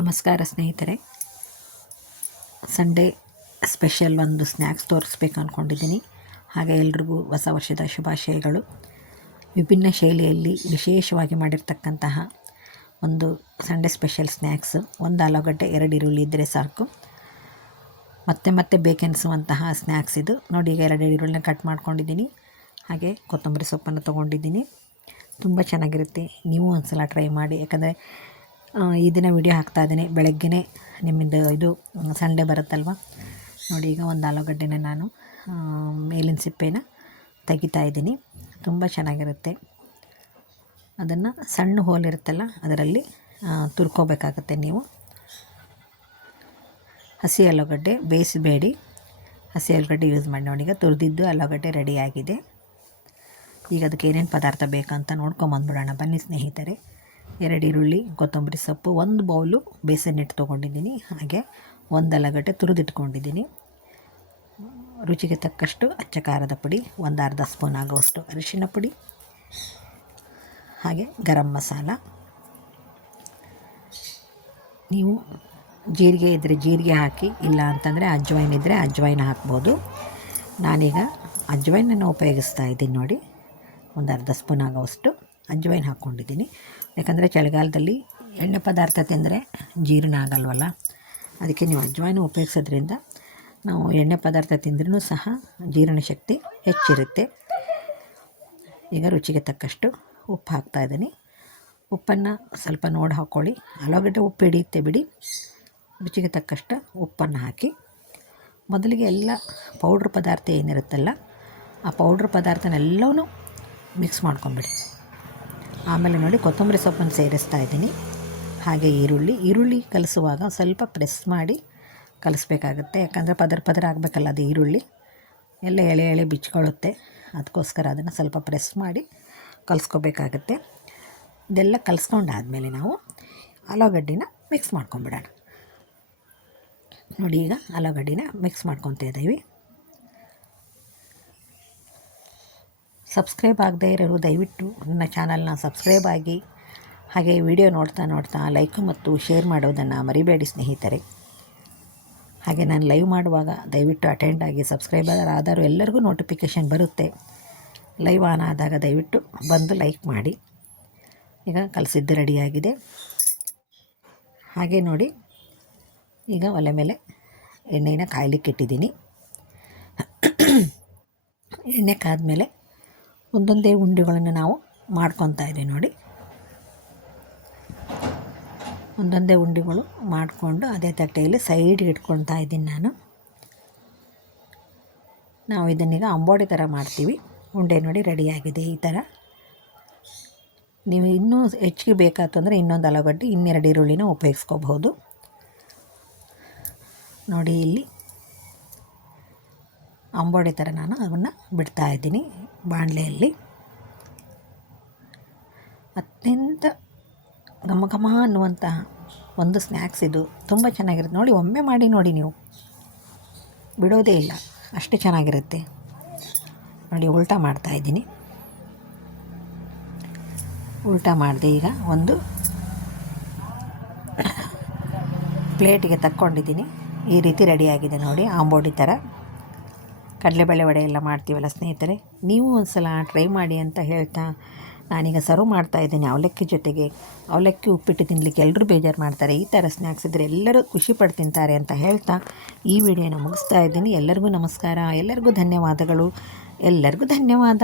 ನಮಸ್ಕಾರ ಸ್ನೇಹಿತರೆ. Sunday special ಒಂದು ಸ್ನ್ಯಾಕ್ಸ್ ತೋರಿಸ್ಬೇಕು ಅಂದ್ಕೊಂಡಿದ್ದೀನಿ. ಹಾಗೆ ಎಲ್ರಿಗೂ ಹೊಸ ವರ್ಷದ ಶುಭಾಶಯಗಳು. ವಿಭಿನ್ನ ಶೈಲಿಯಲ್ಲಿ ವಿಶೇಷವಾಗಿ ಮಾಡಿರ್ತಕ್ಕಂತಹ ಒಂದು ಸಂಡೇ ಸ್ಪೆಷಲ್ ಸ್ನ್ಯಾಕ್ಸ್. ಒಂದು ಆಲೂಗಡ್ಡೆ, 2 ಈರುಳ್ಳಿ ಇದ್ದರೆ ಸಾಕು. ಮತ್ತೆ ಬೇಕೆನಿಸುವಂತಹ ಸ್ನ್ಯಾಕ್ಸ್ ಇದು. ನೋಡಿ, ಈಗ 2 ಈರುಳ್ಳಿನ ಕಟ್ ಮಾಡ್ಕೊಂಡಿದ್ದೀನಿ. ಹಾಗೆ ಕೊತ್ತಂಬರಿ ಸೊಪ್ಪನ್ನು ತೊಗೊಂಡಿದ್ದೀನಿ. ತುಂಬ ಚೆನ್ನಾಗಿರುತ್ತೆ. ನೀವು ಒಂದು ಸಲ ಟ್ರೈ ಮಾಡಿ. ಯಾಕಂದರೆ ಈ ದಿನ ವಿಡಿಯೋ ಹಾಕ್ತಾಯಿದ್ದೀನಿ ಬೆಳಗ್ಗೆನೇ. ನಿಮ್ಮಿಂದ ಇದು ಸಂಡೇ ಬರುತ್ತಲ್ವ. ನೋಡಿ, ಈಗ ಒಂದು ಆಲೂಗಡ್ಡೆನ ನಾನು ಮೇಲಿನ ಸಿಪ್ಪೆನ ತೆಗಿತಾ ಇದ್ದೀನಿ. ತುಂಬ ಚೆನ್ನಾಗಿರುತ್ತೆ. ಅದನ್ನು ಸಣ್ಣ ಹೋಲಿರುತ್ತಲ್ಲ ಅದರಲ್ಲಿ ತುರ್ಕೋಬೇಕಾಗತ್ತೆ ನೀವು. ಹಸಿ ಆಲೂಗಡ್ಡೆ ಬೇಯಿಸಬೇಡಿ, ಹಸಿ ಆಲೂಗಡ್ಡೆ ಯೂಸ್ ಮಾಡಿ. ನೋಡಿ, ಈಗ ತುರಿದಿದ್ದು ಆಲೂಗಡ್ಡೆ ರೆಡಿಯಾಗಿದೆ. ಈಗ ಅದಕ್ಕೆ ಏನೇನು ಪದಾರ್ಥ ಬೇಕಂತ ನೋಡ್ಕೊಂಬಂದ್ಬಿಡೋಣ ಬನ್ನಿ ಸ್ನೇಹಿತರೆ. 2 ಈರುಳ್ಳಿ, ಕೊತ್ತಂಬರಿ ಸೊಪ್ಪು, 1 ಬೌಲು ಬೇಸನ್ ಹಿಟ್ಟು ತೊಗೊಂಡಿದ್ದೀನಿ. ಹಾಗೆ 1 ಆಲೂಗಡ್ಡೆ ತುರಿದಿಟ್ಕೊಂಡಿದ್ದೀನಿ. ರುಚಿಗೆ ತಕ್ಕಷ್ಟು ಅಚ್ಚ ಖಾರದ ಪುಡಿ, 1 ಅರ್ಧ ಸ್ಪೂನ್ ಆಗುವಷ್ಟು ಅರಿಶಿನ ಪುಡಿ, ಹಾಗೆ ಗರಂ ಮಸಾಲ. ನೀವು ಜೀರಿಗೆ ಇದ್ದರೆ ಜೀರಿಗೆ ಹಾಕಿ, ಇಲ್ಲ ಅಂತಂದರೆ ಅಜ್ವೈನ್ ಇದ್ದರೆ ಅಜ್ವೈನ್ ಹಾಕ್ಬೋದು. ನಾನೀಗ ಅಜ್ವೈನನ್ನು ಉಪಯೋಗಿಸ್ತಾ ಇದ್ದೀನಿ. ನೋಡಿ, 1 ಅರ್ಧ ಸ್ಪೂನ್ ಆಗುವಷ್ಟು ಅಜ್ವೈನ್ ಹಾಕ್ಕೊಂಡಿದ್ದೀನಿ. ಯಾಕಂದರೆ ಚಳಿಗಾಲದಲ್ಲಿ ಎಣ್ಣೆ ಪದಾರ್ಥ ತಿಂದರೆ ಜೀರ್ಣ ಆಗಲ್ವಲ್ಲ, ಅದಕ್ಕೆ ನೀವು ಅಜ್ವೈನ್ ಉಪಯೋಗಿಸೋದ್ರಿಂದ ನಾವು ಎಣ್ಣೆ ಪದಾರ್ಥ ತಿಂದ್ರೂ ಸಹ ಜೀರ್ಣಶಕ್ತಿ ಹೆಚ್ಚಿರುತ್ತೆ. ಈಗ ರುಚಿಗೆ ತಕ್ಕಷ್ಟು ಉಪ್ಪು ಹಾಕ್ತಾಯಿದ್ದೀನಿ. ಉಪ್ಪನ್ನು ಸ್ವಲ್ಪ ನೋಡಿ ಹಾಕ್ಕೊಳ್ಳಿ. ಆಲೂಗಡ್ಡೆ ಉಪ್ಪು ಹಿಡಿಯುತ್ತೆ ಬಿಡಿ. ರುಚಿಗೆ ತಕ್ಕಷ್ಟು ಉಪ್ಪನ್ನು ಹಾಕಿ ಮೊದಲಿಗೆ ಎಲ್ಲ ಪೌಡ್ರ್ ಪದಾರ್ಥ ಏನಿರುತ್ತಲ್ಲ ಆ ಪೌಡ್ರ್ ಪದಾರ್ಥನೆಲ್ಲವೂ ಮಿಕ್ಸ್ ಮಾಡ್ಕೊಂಬಿಡಿ. ಆಮೇಲೆ ನೋಡಿ, ಕೊತ್ತಂಬರಿ ಸೊಪ್ಪನ್ನು ಸೇರಿಸ್ತಾ ಇದ್ದೀನಿ. ಹಾಗೆ ಈರುಳ್ಳಿ ಕಲಿಸುವಾಗ ಸ್ವಲ್ಪ ಪ್ರೆಸ್ ಮಾಡಿ ಕಲಿಸ್ಬೇಕಾಗುತ್ತೆ. ಯಾಕಂದರೆ ಪದರ ಆಗಬೇಕಲ್ಲ ಅದು ಈರುಳ್ಳಿ ಎಲ್ಲ ಎಳೆ ಬಿಚ್ಕೊಳ್ಳುತ್ತೆ. ಅದಕ್ಕೋಸ್ಕರ ಅದನ್ನು ಸ್ವಲ್ಪ ಪ್ರೆಸ್ ಮಾಡಿ ಕಲಿಸ್ಕೋಬೇಕಾಗತ್ತೆ. ಇದೆಲ್ಲ ಕಲಿಸ್ಕೊಂಡಾದಮೇಲೆ ನಾವು ಆಲೂಗಡ್ಡೆನ ಮಿಕ್ಸ್ ಮಾಡ್ಕೊಂಬಿಡೋಣ. ನೋಡಿ, ಈಗ ಆಲೂಗಡ್ಡೆನ ಮಿಕ್ಸ್ ಮಾಡ್ಕೊತಾ ಇದ್ದೀವಿ. ಸಬ್ಸ್ಕ್ರೈಬ್ ಆಗದೇ ಇರೋರು ದಯವಿಟ್ಟು ನನ್ನ ಚಾನಲ್ನ ಸಬ್ಸ್ಕ್ರೈಬ್ ಆಗಿ. ಹಾಗೆ ವಿಡಿಯೋ ನೋಡ್ತಾ ಲೈಕ್ ಮತ್ತು ಶೇರ್ ಮಾಡೋದನ್ನು ಮರಿಬೇಡಿ ಸ್ನೇಹಿತರೆ. ಹಾಗೆ ನಾನು ಲೈವ್ ಮಾಡುವಾಗ ದಯವಿಟ್ಟು ಅಟೆಂಡ್ ಆಗಿ. ಸಬ್ಸ್ಕ್ರೈಬರ್ ಆದರೂ ಎಲ್ಲರಿಗೂ ನೋಟಿಫಿಕೇಷನ್ ಬರುತ್ತೆ. ಲೈವ್ ಆನ್ ಆದಾಗ ದಯವಿಟ್ಟು ಬಂದು ಲೈಕ್ ಮಾಡಿ. ಈಗ ಕಲಸಿದ್ದು ರೆಡಿಯಾಗಿದೆ. ಹಾಗೆ ನೋಡಿ, ಈಗ ಒಲೆ ಮೇಲೆ ಎಣ್ಣೆನ ಕಾಯ್ಲಿಕ್ಕೆ ಇಟ್ಟಿದ್ದೀನಿ. ಎಣ್ಣೆ ಕಾದ್ಮೇಲೆ ಒಂದೊಂದೇ ಉಂಡೆಗಳನ್ನು ನಾವು ಮಾಡ್ಕೊತಾ ಇದ್ದೀವಿ. ನೋಡಿ, ಒಂದೊಂದೇ ಉಂಡೆಗಳು ಮಾಡಿಕೊಂಡು ಅದೇ ತಟ್ಟೆಯಲ್ಲಿ ಸೈಡ್ಗೆ ಇಟ್ಕೊತಾ ಇದ್ದೀನಿ ನಾವು ಇದನ್ನೀಗ ಅಂಬೋಡಿ ಥರ ಮಾಡ್ತೀವಿ. ಉಂಡೆ ನೋಡಿ ರೆಡಿಯಾಗಿದೆ. ಈ ಥರ ನೀವು ಇನ್ನೂ ಹೆಚ್ಚಿಗೆ ಬೇಕಾತಂದರೆ ಇನ್ನೊಂದು ಆಲೂಗಡ್ಡೆ, 2 ಈರುಳ್ಳಿನ ಉಪಯೋಗಿಸ್ಕೋಬಹುದು. ನೋಡಿ, ಇಲ್ಲಿ ಅಂಬೋಡಿ ಥರ ನಾನು ಅದನ್ನು ಬಿಡ್ತಾಯಿದ್ದೀನಿ ಬಾಣಲೆಯಲ್ಲಿ. ಅತ್ಯಂತ ಘಮ ಅನ್ನುವಂತಹ ಒಂದು ಸ್ನ್ಯಾಕ್ಸ್ ಇದು. ತುಂಬ ಚೆನ್ನಾಗಿರುತ್ತೆ. ನೋಡಿ, ಒಮ್ಮೆ ಮಾಡಿ ನೋಡಿ, ನೀವು ಬಿಡೋದೇ ಇಲ್ಲ, ಅಷ್ಟು ಚೆನ್ನಾಗಿರುತ್ತೆ. ನೋಡಿ, ಉಲ್ಟಾ ಮಾಡ್ತಾಯಿದ್ದೀನಿ. ಉಲ್ಟಾ ಮಾಡಿದೆ. ಈಗ ಒಂದು ಪ್ಲೇಟಿಗೆ ತಕ್ಕೊಂಡಿದ್ದೀನಿ. ಈ ರೀತಿ ರೆಡಿಯಾಗಿದೆ ನೋಡಿ, ಅಂಬೋಡಿ ಥರ. ಕಡಲೆಬೇಳೆ ವಡೆ ಎಲ್ಲ ಮಾಡ್ತೀವಲ್ಲ ಸ್ನೇಹಿತರೆ, ನೀವು ಒಂದು ಸಲ ಟ್ರೈ ಮಾಡಿ ಅಂತ ಹೇಳ್ತಾ ನಾನೀಗ ಸರ್ವ್ ಮಾಡ್ತಾಯಿದ್ದೀನಿ ಅವಲಕ್ಕಿ ಜೊತೆಗೆ. ಅವಲಕ್ಕಿ ಉಪ್ಪಿಟ್ಟು ತಿನ್ನಲಿಕ್ಕೆ ಎಲ್ಲರೂ ಬೇಜಾರು ಮಾಡ್ತಾರೆ. ಈ ಥರ ಸ್ನ್ಯಾಕ್ಸ್ ಇದ್ದರೆ ಎಲ್ಲರೂ ಖುಷಿಪಟ್ಟು ತಿಂತಾರೆ ಅಂತ ಹೇಳ್ತಾ ಈ ವಿಡಿಯೋನ ಮುಗಿಸ್ತಾ ಇದ್ದೀನಿ. ಎಲ್ಲರಿಗೂ ನಮಸ್ಕಾರ, ಎಲ್ಲರಿಗೂ ಧನ್ಯವಾದಗಳು. ಎಲ್ಲರಿಗೂ ಧನ್ಯವಾದ.